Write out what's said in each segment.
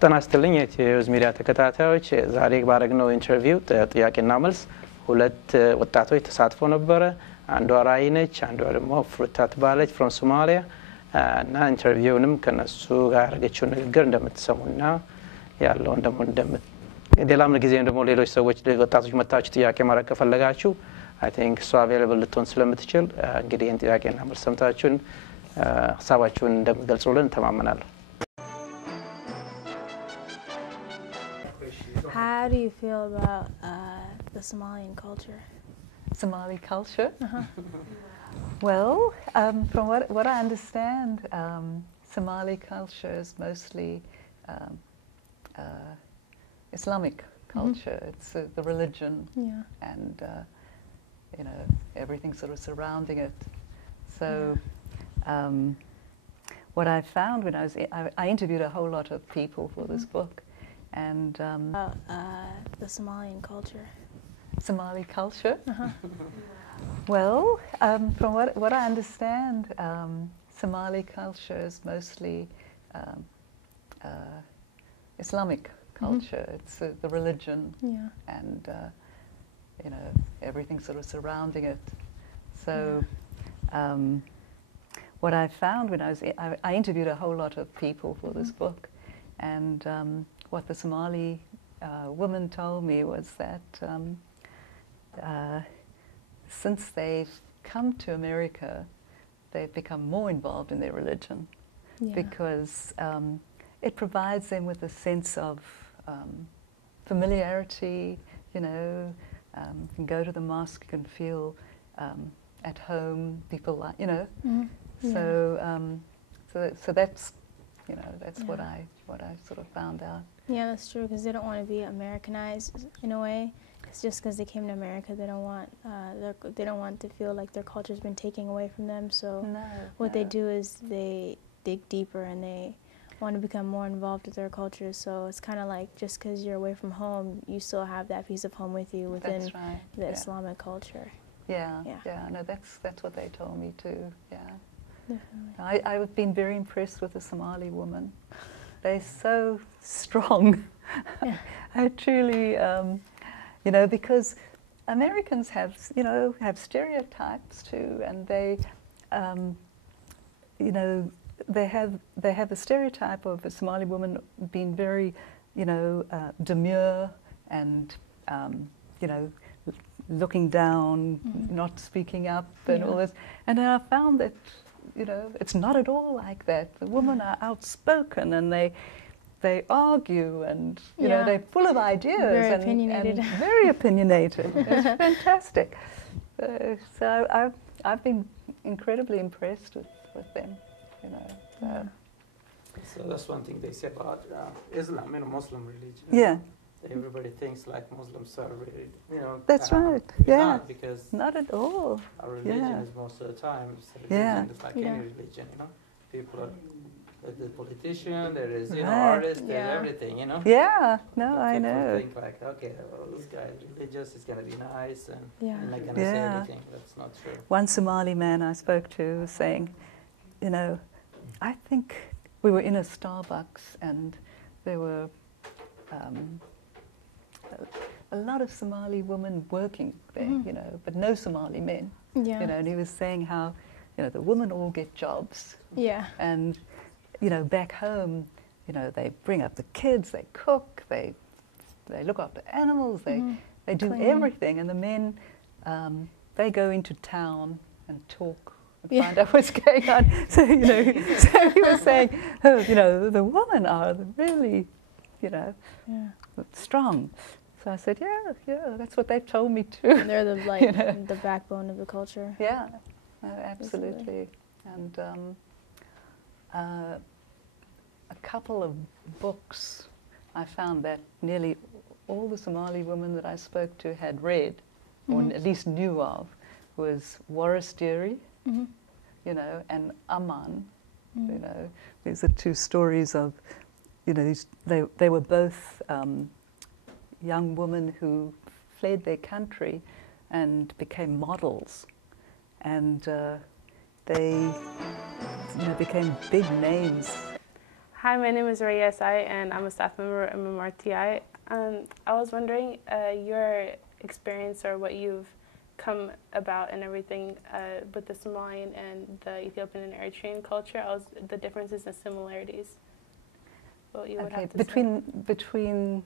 ጤና ይስጥልኝ የኢትዮ ዩዝ ሚዲያ ተከታታዮች፣ ዛሬ ባደረግነው ኢንተርቪው ጥያቄና መልስ ሁለት ወጣቶች ተሳትፎ ነበረ። አንዷ ራይ ነች፣ አንዷ ደግሞ ፍሩታ ትባለች from Somalia እና ኢንተርቪውንም ከነሱ ጋር ያደረገችው ንግግር እንደምትሰሙና ያለውን ደግሞ ሌላም ጊዜም ደግሞ ሌሎች ሰዎች ወጣቶች መጣችሁ ጥያቄ ማድረግ ከፈለጋችሁ I think so available ልትሆን ስለምትችል እንግዲህ ይህን ጥያቄና መልስ ሰምታችሁን ሀሳባችሁን እንደምትገልጹልን ተማመናለሁ። How do you feel about the Somalian culture? Somali culture? Well, from what I understand, Somali culture is mostly Islamic culture. It's the religion, and you know, everything sort of surrounding it. So, what I found when I interviewed a whole lot of people for this book. And the Somalian culture. Somali culture? Well, from what I understand, Somali culture is mostly Islamic culture. It's the religion, and you know, everything sort of surrounding it. So, what I found when I interviewed a whole lot of people for this book, and what the Somali woman told me was that since they've come to America, they've become more involved in their religion because it provides them with a sense of familiarity. You know, you can go to the mosque, you can feel at home. People like, you know, so that's, you know, that's what I sort of found out. Yeah, that's true, because they don't want to be Americanized in a way. It's just because they came to America, they don't want to feel like their culture's been taken away from them. So what they do is they dig deeper and they want to become more involved with their culture. So it's kind of like just because you're away from home, you still have that piece of home with you within the Islamic culture. Yeah. No, that's what they told me too. Yeah. Definitely. I've been very impressed with the Somali woman. They're so strong. I truly, you know, because Americans have stereotypes too, and they, you know, they have a stereotype of a Somali woman being very, you know, demure and, you know, looking down, not speaking up, and all this. And I found that, you know, it's not at all like that. The women are outspoken and they argue, and you know, they're full of ideas, very opinionated. and very opinionated. It's fantastic. So I've been incredibly impressed with them. You know. So that's one thing they say about Islam, you know, Muslim religion. Yeah. Everybody thinks like Muslims are really, you know. That's right. Not, because not at all. Our religion is most of the time, religion is like any religion, you know. People are the politician, there is, you know, artist, there's everything, you know. Yeah, no, I know. People think like, okay, well, this guy is religious, he's going to be nice, and not going to say anything. That's not true. One Somali man I spoke to was saying, you know, I think we were in a Starbucks and there were a lot of Somali women working there, you know, but no Somali men. You know, and he was saying how, you know, the women all get jobs. And, you know, back home, you know, they bring up the kids, they cook, they look after animals, they do everything, and the men, they go into town and talk and find out what's going on. So, you know, so he was saying, oh, you know, the women are really, you know, strong. So I said, yeah, that's what they've told me too. And they're the, like, you know, the backbone of the culture. Yeah, absolutely. And a couple of books I found that nearly all the Somali women that I spoke to had read, or at least knew of, was Waris Diary, you know, and Aman. You know, these are two stories of, you know, they were both young women who fled their country and became models, and they became big names. Hi, my name is Reyes and I'm a staff member at MMRTI. I was wondering your experience or what you've come about and everything with the Somalian and the Ethiopian and Eritrean culture, the differences and similarities. What you would have to say. Between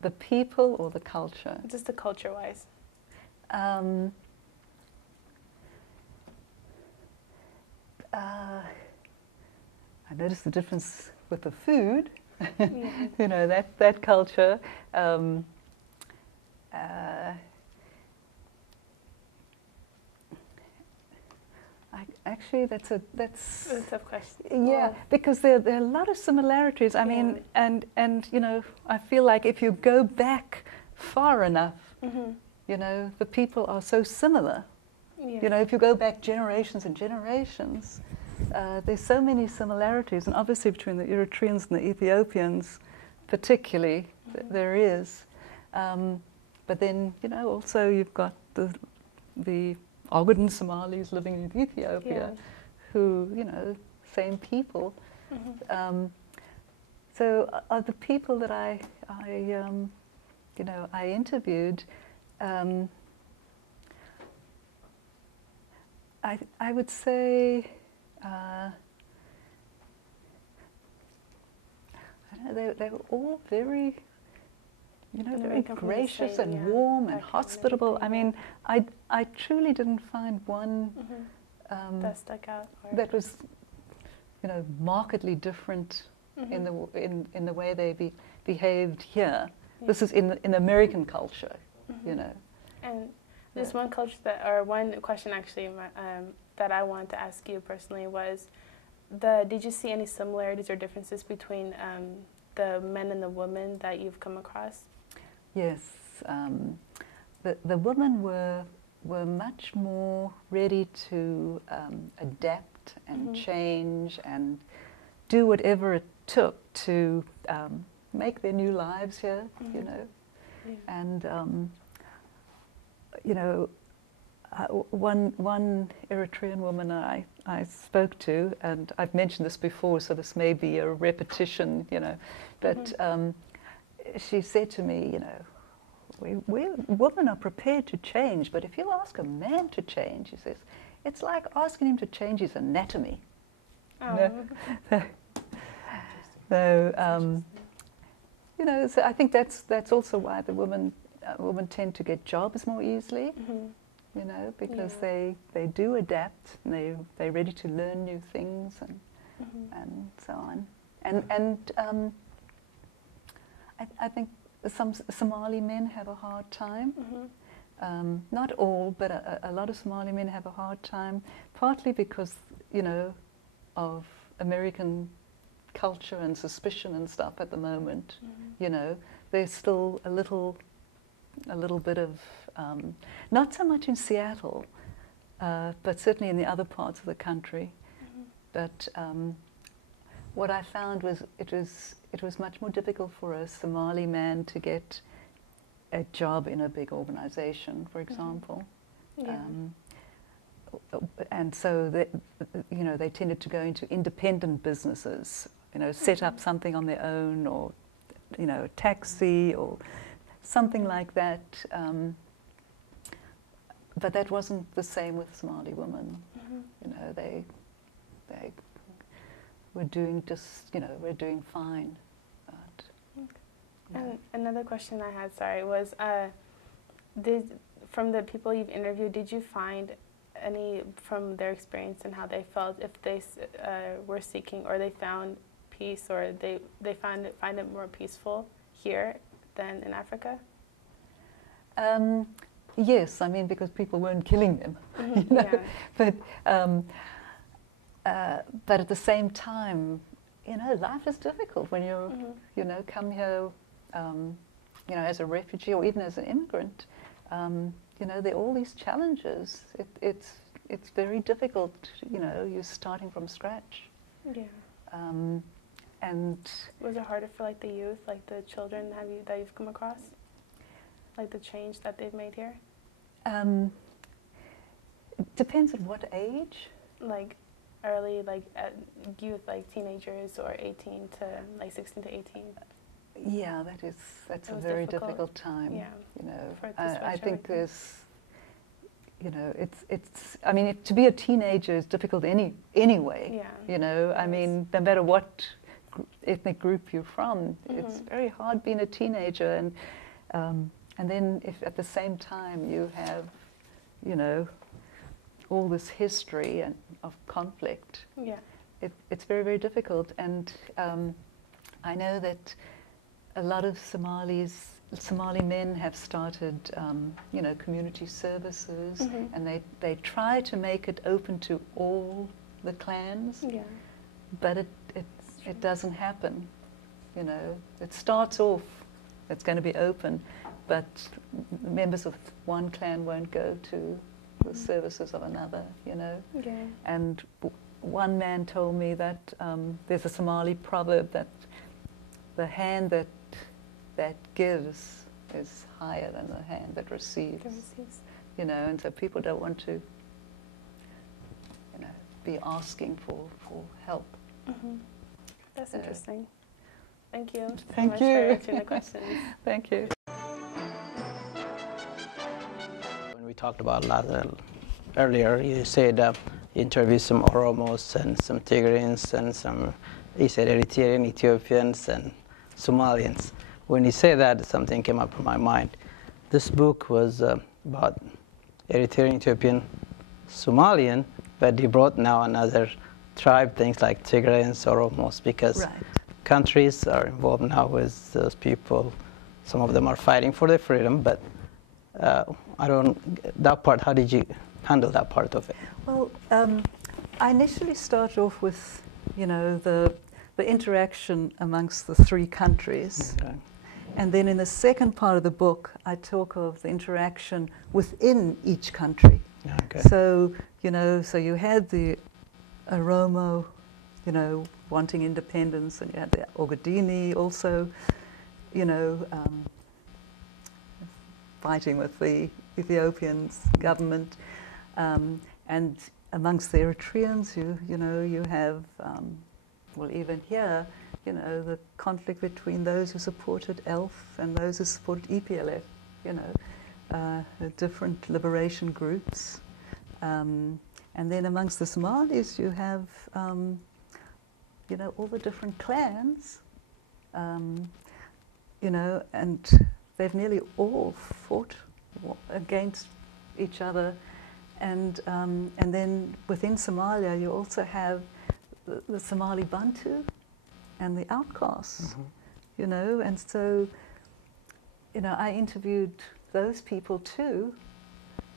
the people or the culture? Just the culture-wise. I noticed the difference with the food. Yeah. You know, that culture. Actually, that's a tough question. Yeah, because there are a lot of similarities. I mean, and you know, I feel like if you go back far enough, you know, the people are so similar. Yeah. You know, if you go back generations and generations, there's so many similarities, and obviously between the Eritreans and the Ethiopians, particularly, there is. But then, you know, also you've got the Ogaden Somalis living in Ethiopia, who, you know, same people. So the people that I you know, I interviewed, I would say, I don't know, they were all very, you know, very gracious and warm and hospitable. I mean, I truly didn't find one that stuck out. That was, you know, markedly different in the way they behaved here. Yeah. This is in American culture, you know. And there's one culture or one question actually that I wanted to ask you personally was, did you see any similarities or differences between the men and the women that you've come across? Yes, the women were much more ready to adapt and change and do whatever it took to make their new lives here, you know. Yeah. And you know, one Eritrean woman I spoke to, and I've mentioned this before, so this may be a repetition, you know, but she said to me, you know, we women are prepared to change, but if you ask a man to change, she says, it's like asking him to change his anatomy. Oh. You know? So, you know, so I think that's also why the women tend to get jobs more easily, you know, because they do adapt and they're ready to learn new things and so on. And I think some Somali men have a hard time. Not all, but a lot of Somali men have a hard time, partly because, you know, of American culture and suspicion and stuff at the moment. You know, there's still a little bit of, not so much in Seattle, but certainly in the other parts of the country. But what I found was it was much more difficult for a Somali man to get a job in a big organization, for example. And so you know, they tended to go into independent businesses, you know, set up something on their own, or, you know, a taxi or something like that. But that wasn't the same with Somali women. You know, they were doing we're doing fine. But, and another question I had, was, from the people you've interviewed, did you find any from their experience and how they felt, if they were seeking or they found peace, or they find it more peaceful here than in Africa? Yes, I mean, because people weren't killing them, you know? But at the same time, you know, life is difficult when you're, you know, come here, you know, as a refugee or even as an immigrant. You know, there are all these challenges. It's very difficult, you know, you're starting from scratch. Yeah. And was it harder for like the youth, like the children that you've come across? Like the change that they've made here? It depends on what age. Like early, like youth, like teenagers, or 18 to like 16 to 18? Yeah, that's a very difficult time. Yeah. You know, For it to I switch think everything. there's, you know, it's. I mean, to be a teenager is difficult anyway. Yeah. You know, I mean, no matter what ethnic group you're from, it's very hard being a teenager, and then if at the same time you have, you know, all this history and of conflict, Yeah. it's very, very difficult. And I know that a lot of Somali men have started, you know, community services, and they try to make it open to all the clans, but it doesn't happen. You know, it starts off, it's going to be open, but members of one clan won't go to the services of another, you know. And one man told me that there's a Somali proverb that the hand that gives is higher than the hand that receives. You know, and so people don't want to, you know, be asking for help. That's interesting. Thank you so Thank much you. for answering the questions. Thank you. When we talked about earlier, you said you interviewed some Oromos and some Tigrayans and some, you said Eritrean, Ethiopians and Somalians. When you say that, something came up in my mind. This book was about Eritrean, Ethiopian, Somalian, but you brought now another tribe, things like Tigrayans, Oromos, because countries are involved now with those people. Some of them are fighting for their freedom, but I don't, that part, how did you handle that part of it? Well, I initially started off with, you know, the interaction amongst the three countries. And then in the second part of the book, I talk of the interaction within each country. So, you know, so you had the Oromo, you know, wanting independence, and you had the Ogadini also, you know, fighting with the Ethiopians government. And amongst the Eritreans, you know, you have, well, even here, you know, the conflict between those who supported ELF and those who supported EPLF, you know, different liberation groups. And then amongst the Somalis, you have, you know, all the different clans, you know, and they've nearly all fought against each other. And then within Somalia, you also have the Somali Bantu and the outcasts, you know, and so, you know, I interviewed those people too,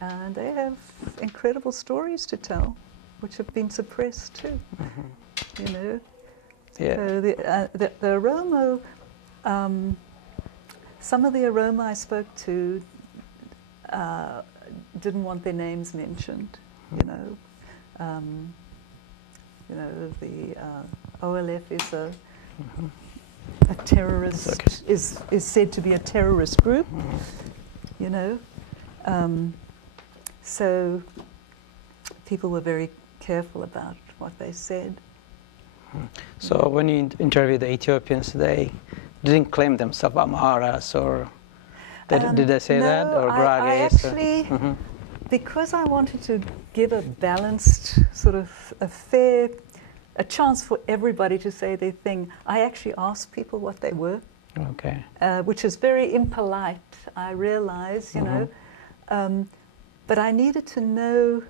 and they have incredible stories to tell, which have been suppressed too, you know. So the Oromo, some of the Oromo I spoke to didn't want their names mentioned, you know. You know, the OLF is a terrorist, is said to be a terrorist group, you know. So people were very careful about what they said. So when you interviewed the Ethiopians, they didn't claim themselves Amharas, or did they say that, or Grages? I actually, because I wanted to give a balanced, sort of a chance for everybody to say their thing, I actually asked people what they were. Which is very impolite, I realize, you know. But I needed to know,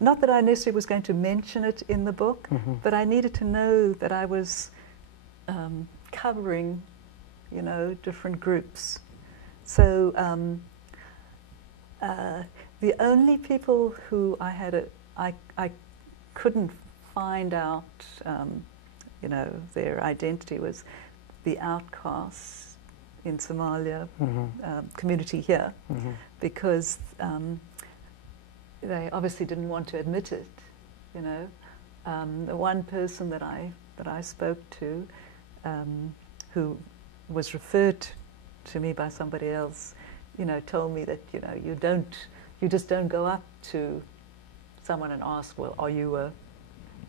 not that I necessarily was going to mention it in the book, but I needed to know that I was covering, you know, different groups. So the only people who I couldn't find out, you know, their identity was the outcasts in Somalia community here, because they obviously didn't want to admit it, you know. The one person that I spoke to, who was referred to me by somebody else, you know, told me that, you know, you just don't go up to someone and ask, well, are you a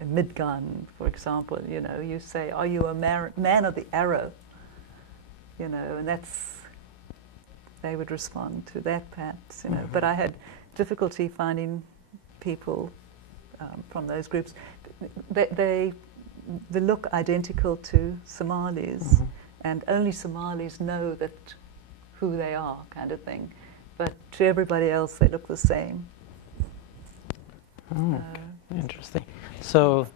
mid-gun, for example, you know, you say, are you a man of the arrow? You know, and they would respond to that perhaps, you know. But I had difficulty finding people from those groups. They look identical to Somalis, and only Somalis know that who they are, kind of thing. But to everybody else, they look the same. Interesting. So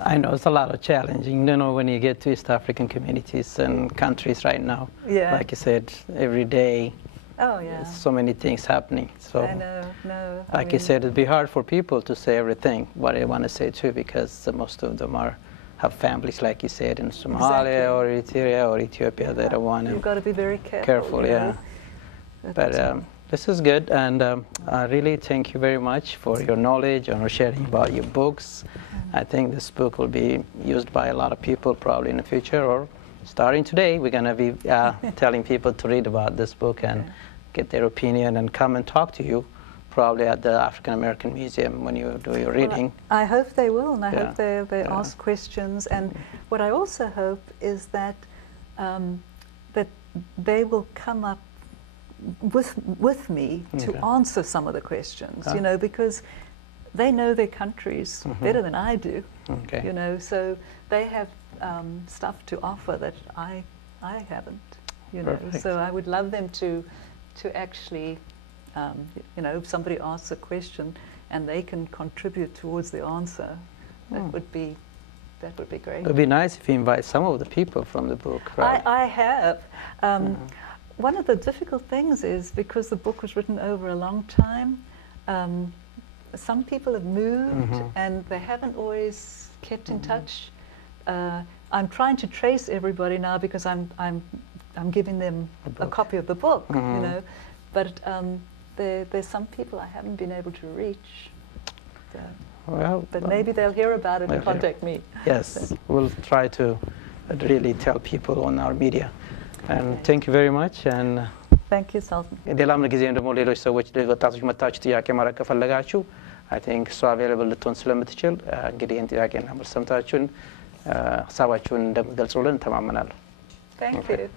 I know it's a lot of challenging, you know, when you get to East African communities and countries right now. Yeah. Like you said, every day. Oh, yeah. There's so many things happening. So, I know. Like you said, it'd be hard for people to say everything what they want to say too, because most of them have families, like you said, in Somalia or Eritrea or Ethiopia. They don't want to. You've got to be very careful. Yeah. But this is good, and I really thank you very much for your knowledge and sharing about your books. I think this book will be used by a lot of people probably in the future, or starting today, we're going to be telling people to read about this book and get their opinion and come and talk to you probably at the African American Museum when you do your reading. Well, I hope they will, and I hope they ask questions. And what I also hope is that that they will come up with me to answer some of the questions, you know, because they know their countries better than I do, you know, so they have stuff to offer that I haven't, you know. So I would love them to actually, you know, if somebody asks a question and they can contribute towards the answer, that would be great. It would be nice if you invite some of the people from the book, right? I have. One of the difficult things is, because the book was written over a long time, some people have moved and they haven't always kept in touch. I'm trying to trace everybody now because I'm giving them a copy of the book, you know. But there's some people I haven't been able to reach. So. Well, but maybe they'll hear about it and contact me. Yes, we'll try to really tell people on our media. And thank you very much. And thank you, Sultan. ሌላም ጊዜም ደግሞ ሌሎች ሰዎች ወጣቶች መጣችሁ ጥያቄ ማድረግ ከፈለጋችሁ አይ ቲንክ እሷ አቬይላብል ልትሆን ስለምትችል እንግዲህ ይህን ጥያቄና መልስ ሰምታችሁን ሀሳባችሁን እንደምትገልጹልን እንተማመናለሁ። Thank you.